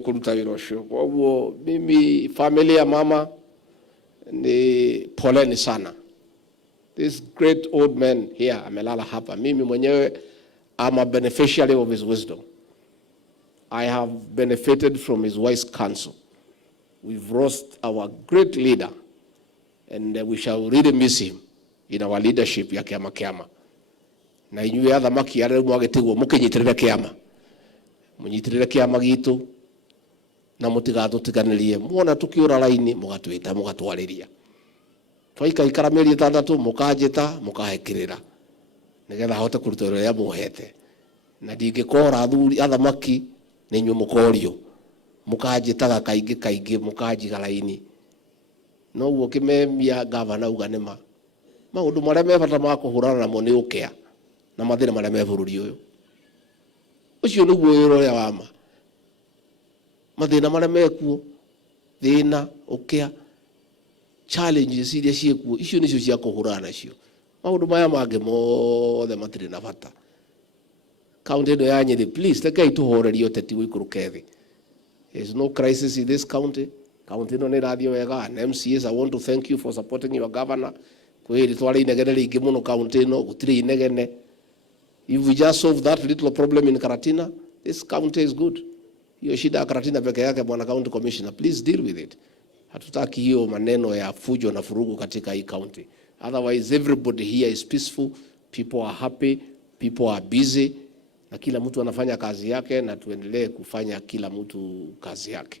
kuruta wira ucio. Koguo mimi family ya mama ni poleni sana. This great old man here amelala hapa. Mimi mwenyewe I'm a beneficiary of his wisdom. I have benefited from his wise counsel. We've lost our great leader, and we shall really miss him in our leadership ya kiama. Na inyuĩ athamaki arĩa mwagetigwo mũkinyitirĩre kiama. Mũnyitirĩre kiama gitu na mũtigatũtiganĩrie. Muona tukiura laini mũgatwĩta mũgatwarĩria. Twaikaikara mĩeri 6 mũkanjĩta mũkahekĩrĩra. Nigetha hote kũruta wĩra ũrĩa mũhete. Na ndingĩkora athamaki nĩ inyuĩ mũkorio. Mũkanjĩtaga kaingĩ mũkanjiga laini. No guo kĩmemia gavana uga nĩma. Maũndũ marĩa me bata ma kũhũrana namo nĩ ũkĩa na mathĩna marĩa me bũrũri ũyũ. Ũcio nĩguo wĩra ũrĩa wa ma. Mathĩna marĩa mekuo, thĩna, ũkĩa, challenges iria ciekuo, icio nĩcio cia kũhũrana nacio. Maũndũ maya mangĩ mothe matirĩ na bata. County ĩno ya Nyĩrĩ, please, rekei tũhorerie ũteti wĩikũrũke thĩ. There's no crisis in this county. County ĩno nĩ ĩrathiĩ wega. And MCAs, I want to thank you for supporting your governor. Kwĩrĩ twari inegene rĩingĩ mũno county ĩno, gũtirĩ inegene. If we just solve that little problem in Karatina, this county is good. Hiyo shida ya Karatina peke yake, bwana county commissioner, please deal with it. Hatutaki hiyo maneno ya fujo na furugu katika hii county. Otherwise, everybody here is peaceful, people are happy, people are busy, na kila mtu anafanya kazi yake, na tuendelee kufanya kila mtu kazi yake.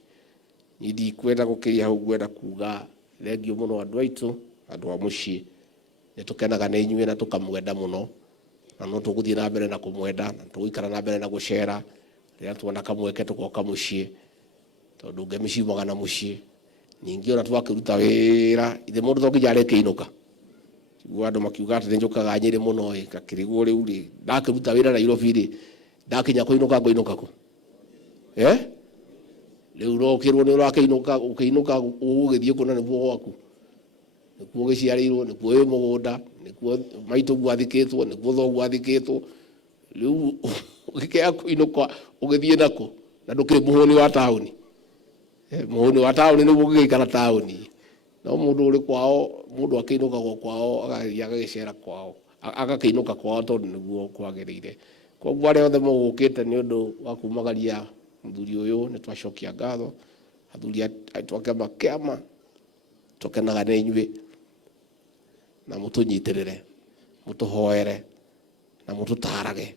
Nidi kwenda kukiria hugwenda kuga legio muno andũ aitũ, andũ a mũciĩ. Nĩtũkenaga nĩ inyuĩ na tũkamwenda mũno. Na no tũgũthiĩ na mbere na kũmwenda, na tũgũikara na mbere na gũcera. Rĩrĩa tuona kamweke tũgoka mũciĩ. Tondũ ngemi ciumaga na mũciĩ. Ningĩ ona twakĩruta wĩra, ithe mũndũ tonginya arĩkĩinũka. Tiguo andũ makiuga atĩ nĩnjũkaga Nyĩrĩ mũno ĩ, gakĩrĩguo rĩu rĩ, ndakĩruta wĩra Nairobi rĩ, ndakinya kũinũka ngũinũka kũ? Rĩu rokĩrwo nĩ ũrakĩinũka, ũkĩinũka ũgũgĩthiĩ kũ na nĩguo gwaku? Nĩkuo gĩciarĩirwo, nĩkuo wĩ mũgũnda, nĩkuo maitũ gwathikĩtwo, nĩkuo thoguo athikĩtwo. Rĩu ũgĩkĩaya kũinũka ũgĩthiĩ nakũ? Na ndũkĩrĩ mũhũni wa taũni. Mũhũni wa taũni nĩguo ũgĩgĩikara taũni. No mũndũ ũrĩ kwao, mũndũ akĩinũka kwao, agagĩcera kwao, agakĩinũka kwao tondũ nĩguo kwagĩrĩire. Koguo arĩa othe mũgũkĩte nĩ ũndũ wa kumagaria mũthuri ũyũ, nĩtwacokia ngatho. Athuri aitũ a kĩama tũkenaga nĩ inyuĩ, na mũtũnyitĩrĩre, mũtũhoere, na mũtũtarage.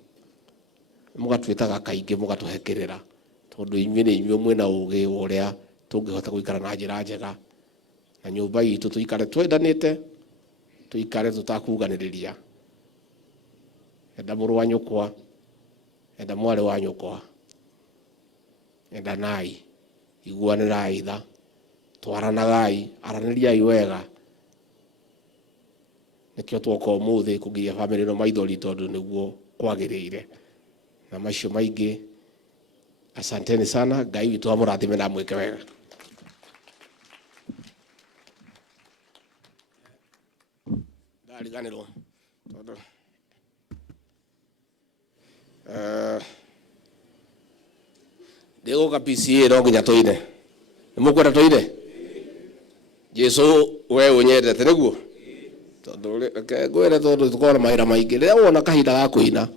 Mũgatwĩtaga kaingĩ mũgatũhekĩrĩra, tondũ inyuĩ nĩ inyuĩ mwĩna ũũgĩ ũrĩa tũngĩhota gũikara na njĩra njega. Na nyũmba itũ tũikare twendanĩte, tũikare tũtakuganĩrĩria. Enda mũrũ wa nyũkwa, enda mwarĩ wa nyũkwa, endanai, iguanĩrai tha, twaranagai, aranĩriai wega. Nĩkĩo twoka ũmũthĩ kũgiria bamĩrĩ ĩno maithori tondũ nĩguo kwagĩrĩire. Na macio maingĩ, asanteni sana, Ngai witũ amũrathime na mwĩke wega. Ndariganĩrwo. Ndĩgũka PCA no nginya tũine. Nĩmũkwenda tũine? Jesu we ũnyendete nĩguo? Tondũ ngwĩre tondũ tũkorwo na mahĩra maingĩ. Rĩrĩa wona kahinda ga kũina,